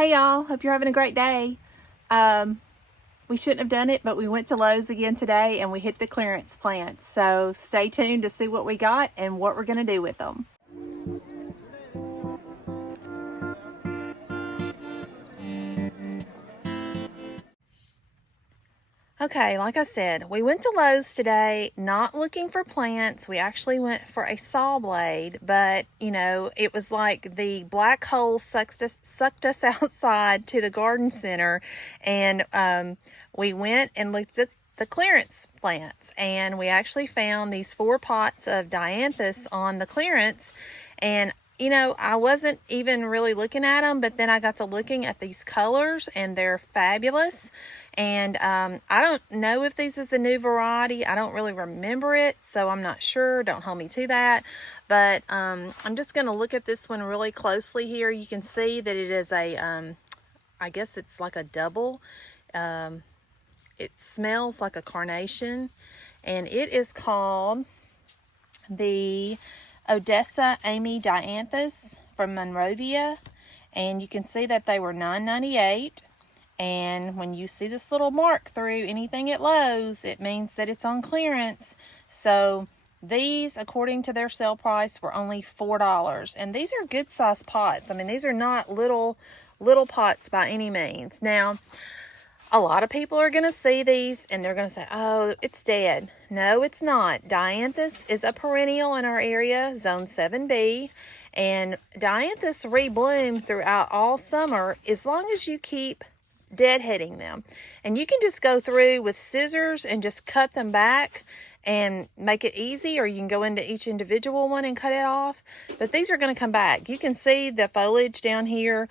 Hey y'all, hope you're having a great day. We shouldn't have done it, but we went to Lowe's again today and we hit the clearance plants. So stay tuned to see what we got and what we're going to do with them. Okay, like I said, we went to Lowe's today not looking for plants. We actually went for a saw blade, but it was like the black hole sucked us outside to the garden center, and we went and looked at the clearance plants, and we actually found these 4 pots of Dianthus on the clearance. And I wasn't even really looking at them, but then I got to looking at these colors and they're fabulous. And I don't know if this is a new variety. I don't really remember it, so I'm not sure. Don't hold me to that. But I'm just going to look at this one really closely here. You can see that it is I guess it's like a double. It smells like a carnation, and it is called the Odessa Amy Dianthus from Monrovia, and you can see that they were $9.98. And when you see this little mark through anything at Lowe's, it means that it's on clearance. So these, according to their sale price, were only $4. And these are good sized pots. I mean, these are not little pots by any means. Now, a lot of people are going to see these and they're going to say, oh, it's dead. No, it's not. Dianthus is a perennial in our area, zone 7B. And Dianthus rebloom throughout all summer as long as you keep deadheading them. And you can just go through with scissors and just cut them back and make it easy, or you can go into each individual one and cut it off. But these are going to come back. You can see the foliage down here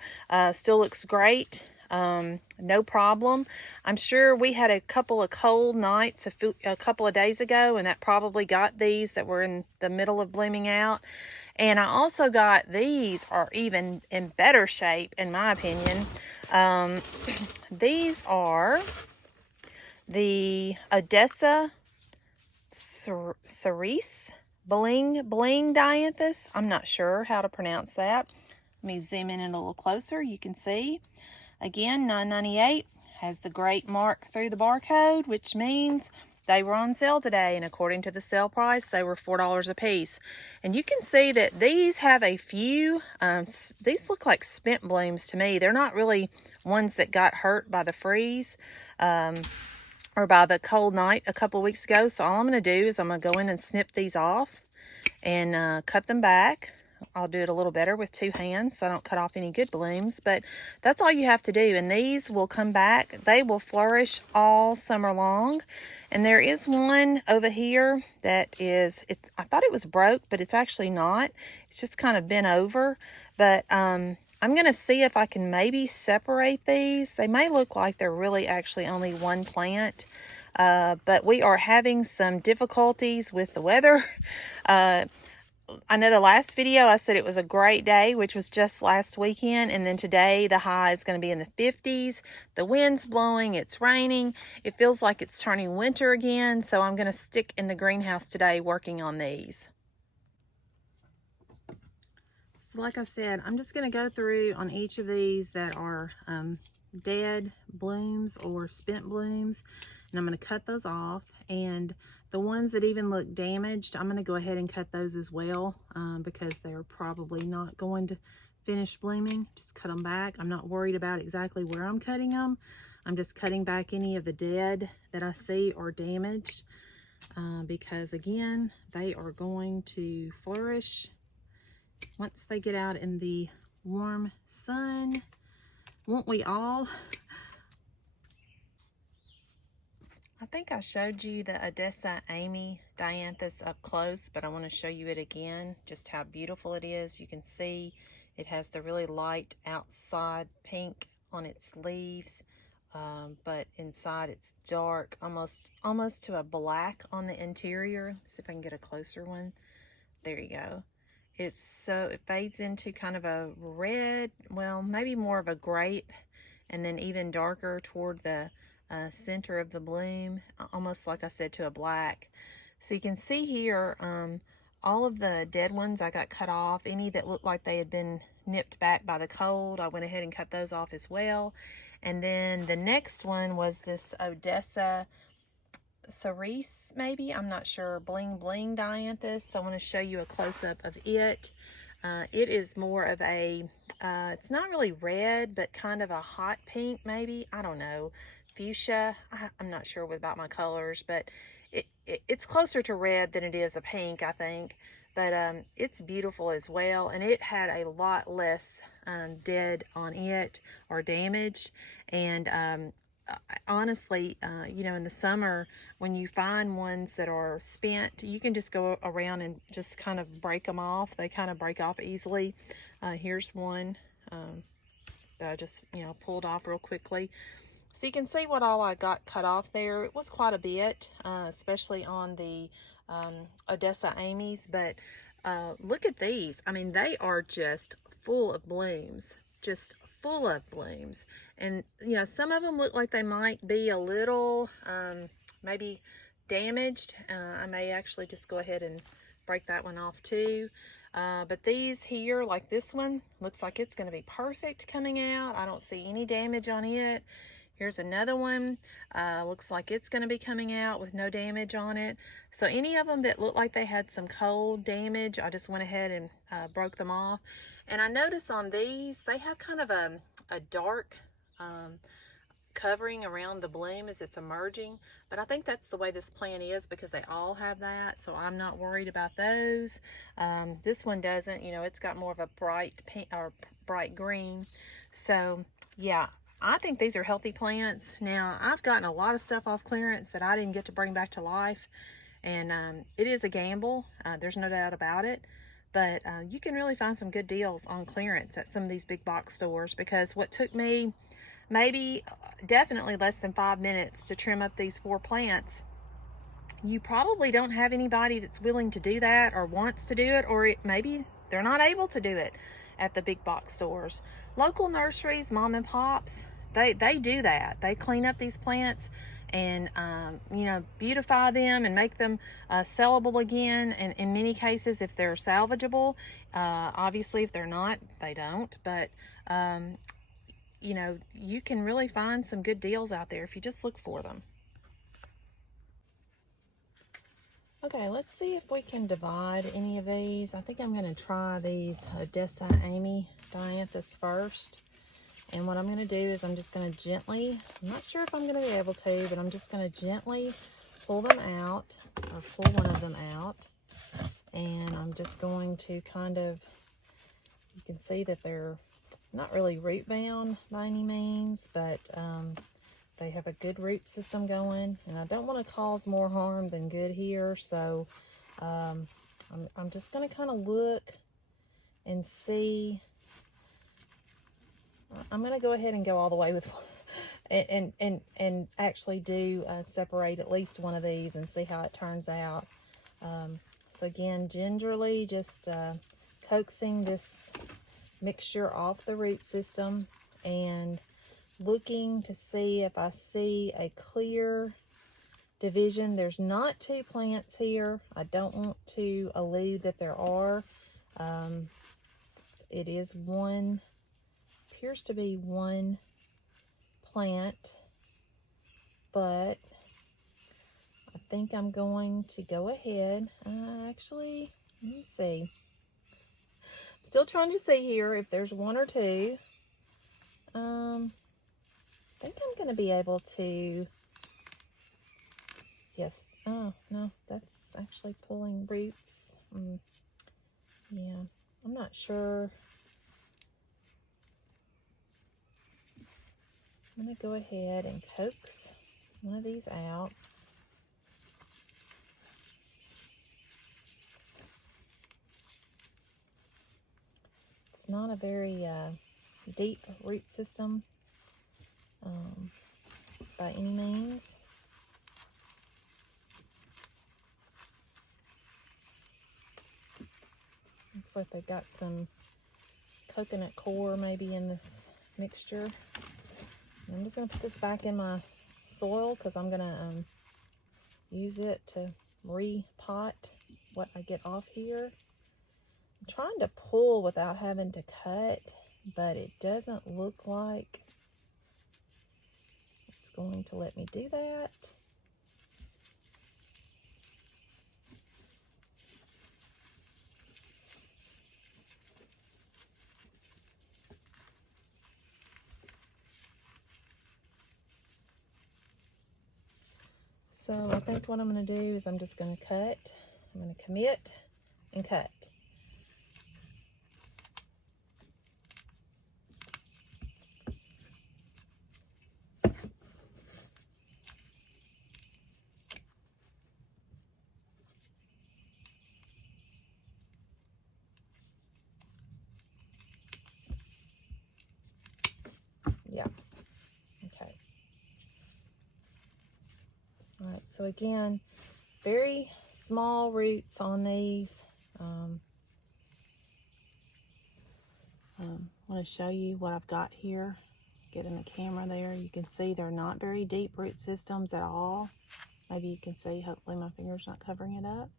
still looks great. No problem. I'm sure we had a couple of cold nights a couple of days ago, and that probably got these that were in the middle of blooming out. And I also got these are even in better shape, in my opinion. These are the Odessa Cerise Bling Dianthus. I'm not sure how to pronounce that. Let me zoom in a little closer. You can see. Again, $9.98, has the great mark through the barcode, which means they were on sale today, and according to the sale price, they were $4 a piece. And you can see that these have a few, these look like spent blooms to me. They're not really ones that got hurt by the freeze or by the cold night a couple weeks ago. So all I'm going to do is I'm going to go in and snip these off and cut them back. I'll do it a little better with 2 hands so I don't cut off any good blooms, but that's all you have to do, and these will come back. They will flourish all summer long. And there is one over here that is, I thought it was broke, but it's actually not. It's just kind of bent over, but I'm going to see if I can maybe separate these. They may look like they're really actually only one plant, but we are having some difficulties with the weather. I know the last video I said it was a great day, which was just last weekend, and then today the high is going to be in the 50s. The wind's blowing, it's raining. It feels like it's turning winter again, so I'm going to stick in the greenhouse today working on these. So like I said, I'm just going to go through on each of these that are dead blooms or spent blooms, and I'm going to cut those off. And the ones that even look damaged, I'm going to go ahead and cut those as well because they're probably not going to finish blooming. Just cut them back. I'm not worried about exactly where I'm cutting them. I'm just cutting back any of the dead that I see or damaged because, again, they are going to flourish once they get out in the warm sun. Won't we all? I think I showed you the Odessa Amy Dianthus up close, but I want to show you it again, just how beautiful it is. You can see it has the really light outside pink on its leaves, but inside it's dark, almost to a black on the interior. Let's see if I can get a closer one. There you go. It fades into kind of a red, well, maybe more of a grape, and then even darker toward the center of the bloom, almost like I said, to a black. So you can see here all of the dead ones I got cut off. Any that looked like they had been nipped back by the cold. I went ahead and cut those off as well. And then the next one was this Odessa cerise, maybe, I'm not sure, bling bling Dianthus. So I want to show you a close-up of it. It is more of a, it's not really red, but kind of a hot pink, maybe, I don't know, fuchsia. I'm not sure about my colors, but it's closer to red than it is a pink, I think. But it's beautiful as well, and it had a lot less dead on it or damaged. And honestly, you know, in the summer, when you find ones that are spent, you can just go around and just kind of break them off. They kind of break off easily. Here's one that I just, you know, pulled off real quickly. So you can see what all I got cut off there. It was quite a bit, especially on the Odessa Amy's, but look at these. I mean, they are just full of blooms, just full of blooms. And, you know, some of them look like they might be a little, maybe damaged. I may actually just go ahead and break that one off too. But these here, like this one, looks like it's going to be perfect coming out. I don't see any damage on it. Here's another one. Looks like it's going to be coming out with no damage on it. So any of them that look like they had some cold damage, I just went ahead and broke them off. And I notice on these, they have kind of a dark covering around the bloom as it's emerging. But I think that's the way this plant is because they all have that. So I'm not worried about those. This one doesn't. You know, it's got more of a bright pink or bright green. So yeah. I think these are healthy plants. Now, I've gotten a lot of stuff off clearance that I didn't get to bring back to life. And it is a gamble. There's no doubt about it. But you can really find some good deals on clearance at some of these big box stores, because what took me maybe definitely less than 5 minutes to trim up these 4 plants, you probably don't have anybody that's willing to do that or wants to do it, or maybe they're not able to do it at the big box stores. Local nurseries, mom and pops, they do that. They clean up these plants and you know, beautify them and make them sellable again. And in many cases, if they're salvageable, obviously if they're not, they don't. But you know, you can really find some good deals out there if you just look for them. Okay, let's see if we can divide any of these. I think I'm going to try these Odessa Amy Dianthus first. And what I'm going to do is I'm just going to gently, I'm not sure if I'm going to be able to, but I'm just going to gently pull them out, or pull one of them out. And I'm just going to kind of, you can see that they're not really root bound by any means, but they have a good root system going, and I don't want to cause more harm than good here. So I'm just going to kind of look and see. I'm going to go ahead and go all the way with and actually do separate at least one of these and see how it turns out. So again, gingerly just coaxing this mixture off the root system and looking to see if I see a clear division. There's not 2 plants here. I don't want to allude that there are. It is one, appears to be one plant, but I think I'm going to go ahead. Actually, let me see. I'm still trying to see here if there's 1 or 2. I think I'm going to be able to, yes, oh, no, that's actually pulling roots. Yeah, I'm not sure. I'm going to go ahead and coax one of these out. It's not a very deep root system by any means. Looks like they've got some coconut coir maybe in this mixture. And I'm just going to put this back in my soil because I'm going to use it to repot what I get off here. I'm trying to pull without having to cut, but it doesn't look like it's going to let me do that. So I think what I'm going to do is I'm just going to cut. I'm going to commit and cut. Yeah. Okay. All right. So again, very small roots on these. I want to show you what I've got here. Get in the camera there. You can see they're not very deep root systems at all. Maybe you can see, hopefully my finger's not covering it up.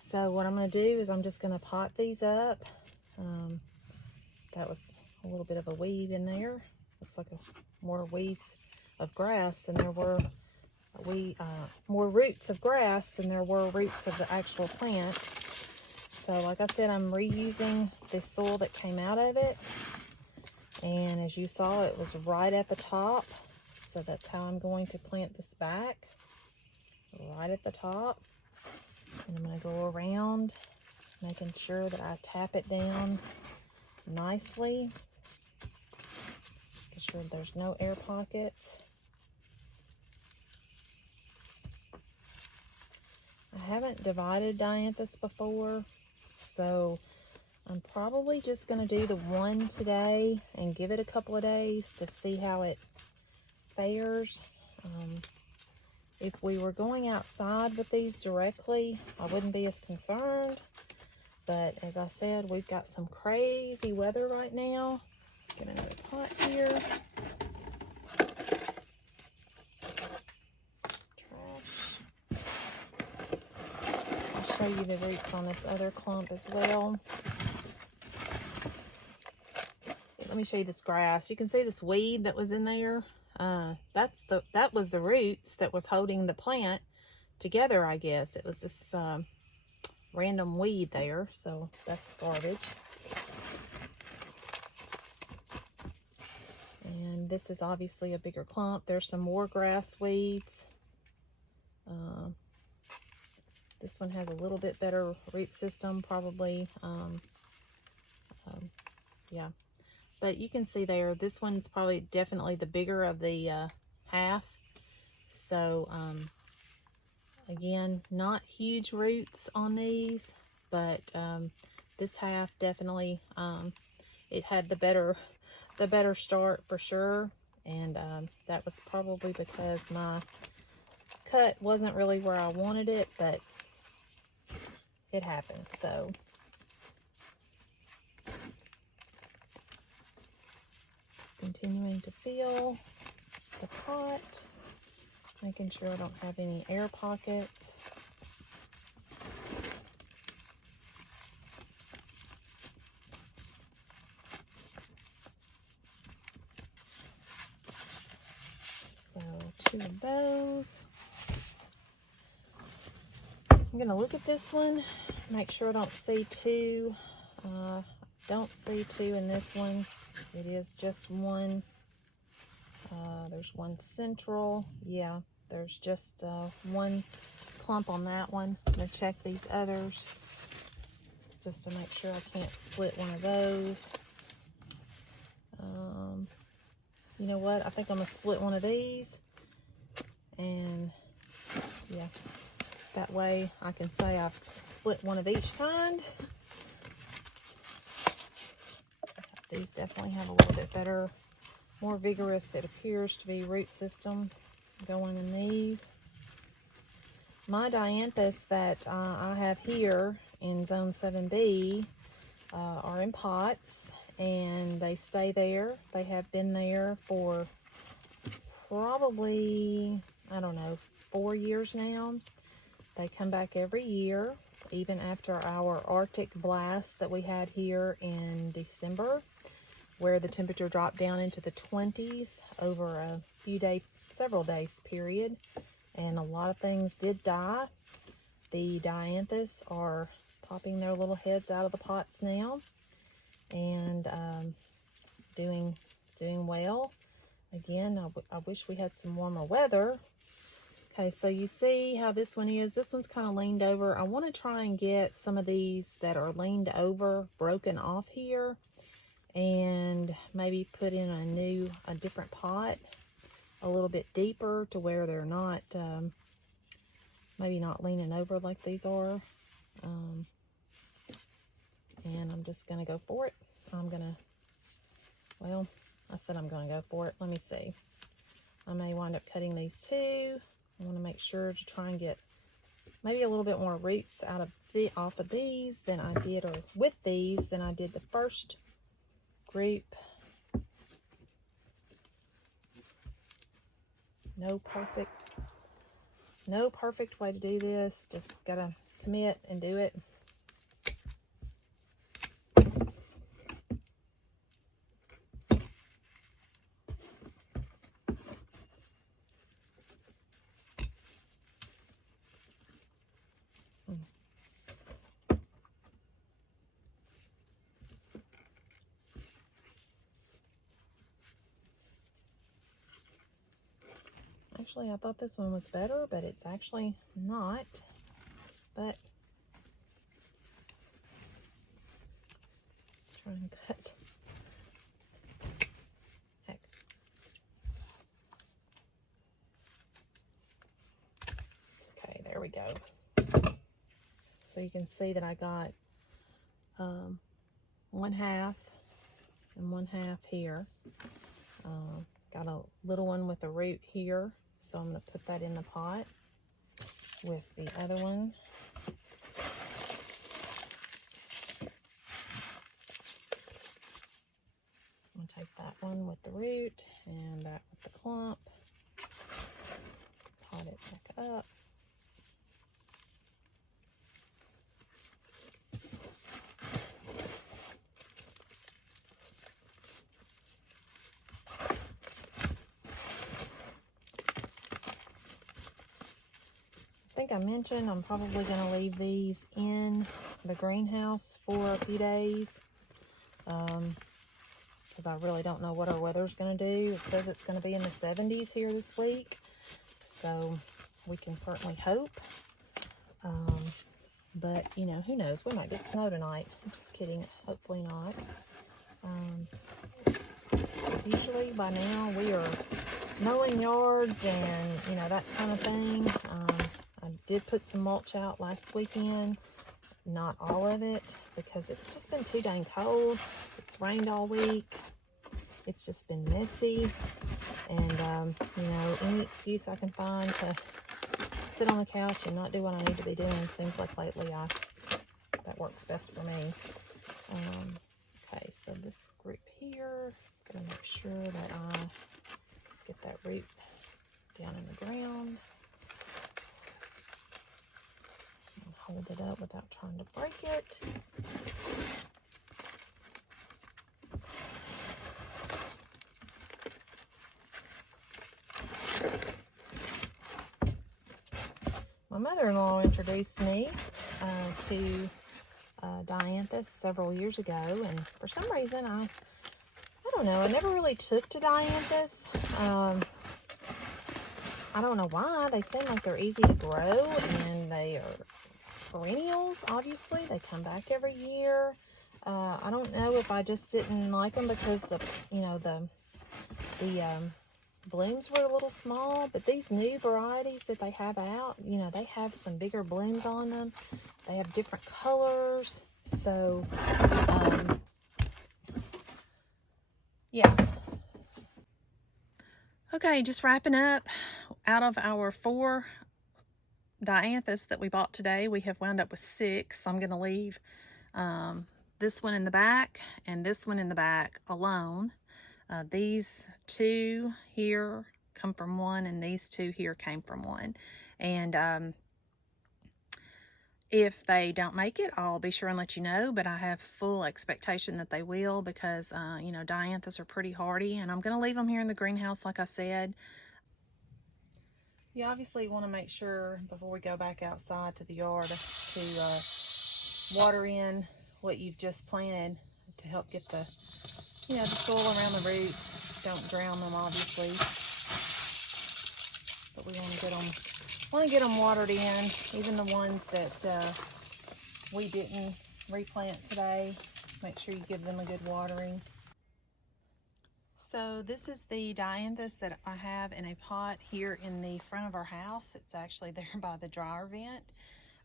So what I'm going to do is I'm just going to pot these up. That was a little bit of a weed in there. Looks like more weeds of grass than there were more roots of grass than there were roots of the actual plant. So like I said, I'm reusing the soil that came out of it. And as you saw, it was right at the top. So that's how I'm going to plant this back. Right at the top. And I'm going to go around, making sure that I tap it down nicely. Make sure there's no air pockets. I haven't divided Dianthus before, so I'm probably just going to do the one today and give it a couple of days to see how it fares. If we were going outside with these directly, I wouldn't be as concerned. But as I said, we've got some crazy weather right now. Get another pot here. Trash. I'll show you the roots on this other clump as well. Let me show you this grass. You can see this weed that was in there. That was the roots that was holding the plant together, I guess. It was this random weed there, so that's garbage. And this is obviously a bigger clump. There's some more grass weeds. This one has a little bit better root system, probably. Yeah. But you can see there, this one's probably definitely the bigger of the half. So, again, not huge roots on these, but this half definitely, it had the better start for sure. And that was probably because my cut wasn't really where I wanted it, but it happened. So continuing to fill the pot, making sure I don't have any air pockets. So 2 of those. I'm going to look at this one, make sure I don't see 2. Don't see 2 in this one. It is just 1. There's 1 central. Yeah, there's just 1 clump on that one. I'm going to check these others just to make sure I can't split one of those. You know what? I think I'm going to split one of these. And yeah, that way I can say I've split one of each kind. These definitely have a little bit better, more vigorous, it appears to be, root system going in these. My Dianthus that I have here in Zone 7B are in pots, and they stay there. They have been there for probably, I don't know, 4 years now. They come back every year, even after our Arctic blast that we had here in December, where the temperature dropped down into the 20s over a several days period, and a lot of things did die. The Dianthus are popping their little heads out of the pots now, and doing well. Again, I wish we had some warmer weather. Okay, so you see how this one is. This one's kind of leaned over. I want to try and get some of these that are leaned over broken off here, and maybe put in a different pot a little bit deeper to where they're not, maybe not leaning over like these are. And I'm just going to go for it. Well, I said I'm going to go for it. Let me see. I may wind up cutting these too. I want to make sure to try and get maybe a little bit more roots off of these than I did, or with these than I did the first group. No perfect way to do this. Just gotta commit and do it. Actually, I thought this one was better, but it's actually not. But try and cut. Heck. Okay, there we go. So you can see that I got 1/2 and 1/2 here. Got a little one with a root here, so I'm going to put that in the pot with the other one. I'm going to take that one with the root and that with the clump, pot it back up. I think I mentioned I'm probably going to leave these in the greenhouse for a few days, because I really don't know what our weather's going to do. It says it's going to be in the 70s here this week, so we can certainly hope. But, you know, who knows? We might get snow tonight. I'm just kidding. Hopefully not. Usually by now we are mowing yards and, you know, that kind of thing. I did put some mulch out last weekend. Not all of it, because it's just been too dang cold. It's rained all week. It's just been messy. And, you know, any excuse I can find to sit on the couch and not do what I need to be doing seems like lately that works best for me. Okay, so this group here, I'm going to make sure that I get that root down in the ground. And hold it up without trying to break it. My mother-in-law introduced me to Dianthus several years ago, and for some reason, I don't know, I never really took to Dianthus. I don't know why. They seem like they're easy to grow, and they are perennials, obviously. They come back every year. I don't know if I just didn't like them because the blooms were a little small, but these new varieties that they have out, you know, they have some bigger blooms on them. They have different colors. So, yeah. Okay, just wrapping up. Out of our 4 Dianthus that we bought today, we have wound up with 6. So I'm going to leave this one in the back and this one in the back alone. These 2 here come from one, and these 2 here came from one. And If they don't make it, I'll be sure and let you know, but I have full expectation that they will because, you know, Dianthus are pretty hardy, and I'm going to leave them here in the greenhouse like I said. You obviously want to make sure before we go back outside to the yard to water in what you've just planted to help get the, you know, the soil around the roots. Don't drown them, obviously, but we want to get them watered in, even the ones that we didn't replant today. Make sure you give them a good watering. So this is the Dianthus that I have in a pot here in the front of our house. It's actually there by the dryer vent.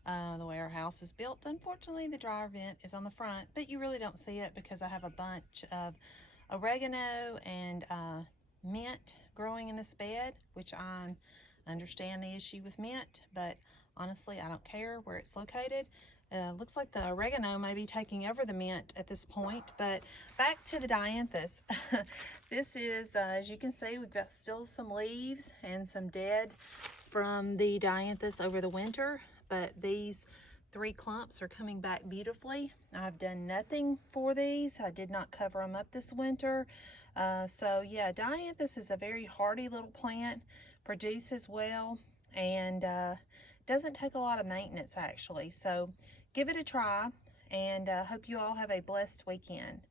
The way our house is built, unfortunately, the dryer vent is on the front, but you really don't see it because I have a bunch of oregano and mint growing in this bed, which I understand the issue with mint, but honestly, I don't care where it's located. Looks like the oregano may be taking over the mint at this point, but back to the Dianthus. This is, as you can see, we've got still some leaves and some dead from the Dianthus over the winter, but these 3 clumps are coming back beautifully. I've done nothing for these. I did not cover them up this winter. So yeah, Dianthus is a very hardy little plant, produces well, and doesn't take a lot of maintenance actually. So give it a try, and hope you all have a blessed weekend.